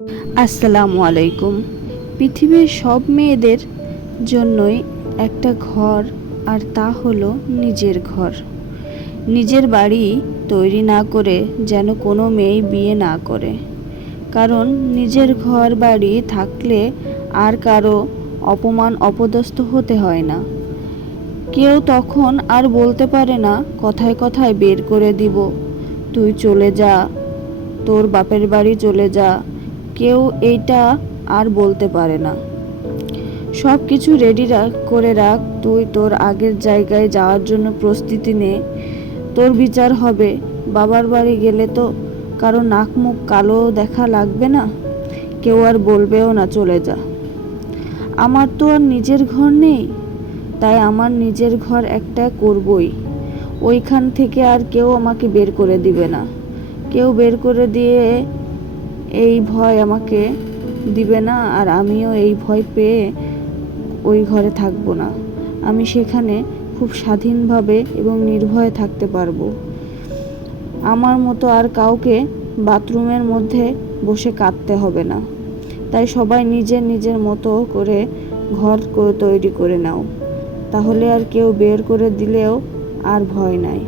আসসালামু আলাইকুম। পৃথিবীর সব মেয়েদের জন্যই একটা ঘর, আর তা হলো নিজের ঘর। নিজের বাড়ি তৈরি না করে যেন কোনো মেয়ে বিয়ে না করে, কারণ নিজের ঘর বাড়ি থাকলে আর কারো অপমান অপদস্থ হতে হয় না। কেউ তখন আর বলতে পারে না কথায় কথায় বের করে দিব, তুই চলে যা, তোর বাপের বাড়ি চলে যা। কেউ এইটা আর বলতে পারে না। সব কিছু রেডি করে রাখ, তুই তোর আগের জায়গায় যাওয়ার জন্য প্রস্তুতি নে। তোর বিচার হবে। বাবার বাড়ি গেলে তো কারো নাক মুখ কালো দেখা লাগবে না, কেউ আর বলবেও না চলে যা। আমার তো আর নিজের ঘর নেই, তাই আমার নিজের ঘর একটা করবই। ওইখান থেকে আর কেউ আমাকে বের করে দিবে না। কেউ বের করে দিয়ে এই ভয় আমাকে দিবে না, আর আমিও এই ভয় পেয়ে ওই ঘরে থাকবো না। আমি সেখানে খুব স্বাধীনভাবে এবং নির্ভয়ে থাকতে পারবো। আমার মতো আর কাউকে বাথরুমের মধ্যে বসে কাঁদতে হবে না। তাই সবাই নিজের নিজের মতো করে ঘর তৈরি করে নাও, তাহলে আর কেউ বের করে দিলেও আর ভয় নাই।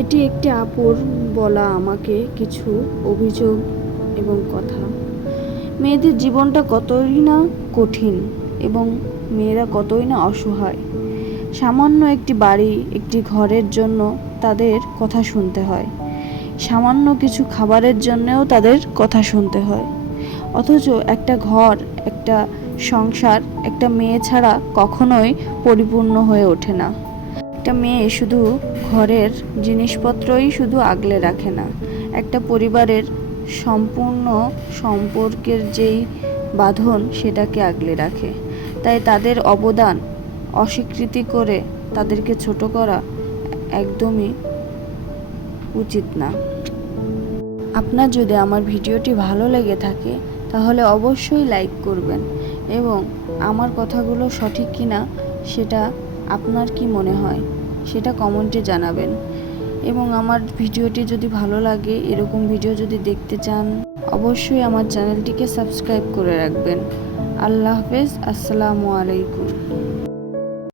এটি একটি আপুর বলা আমাকে কিছু অভিযোগ এবং কথা। মেয়েদের জীবনটা কতই না কঠিন এবং মেয়েরা কতই না অসহায়। সামান্য একটি বাড়ি, একটি ঘরের জন্য তাদের কথা শুনতে হয়। সামান্য কিছু খাবারের জন্যও তাদের কথা শুনতে হয়। অথচ একটা ঘর, একটা সংসার একটা মেয়ে ছাড়া কখনোই পরিপূর্ণ হয়ে ওঠে না। একটা মেয়ে শুধু ঘরের জিনিসপত্রই শুধু আগলে রাখে না, একটা পরিবারের সম্পূর্ণ সম্পর্কের যেই বাঁধন সেটাকে আগলে রাখে। তাই তাদের অবদান অস্বীকৃতি করে তাদেরকে ছোট করা একদমই উচিত না। আপনার যদি আমার ভিডিওটি ভালো লেগে থাকে তাহলে অবশ্যই লাইক করবেন, এবং আমার কথাগুলো সঠিক কিনা সেটা আপনার কি মনে হয় সেটা কমেন্টে জানাবেন। এবং আমার ভিডিওটি যদি ভালো লাগে, এরকম ভিডিও যদি দেখতে চান, অবশ্যই আমার চ্যানেলটিকে সাবস্ক্রাইব করে রাখবেন। আল্লাহ হাফেজ। আসসালামু আলাইকুম।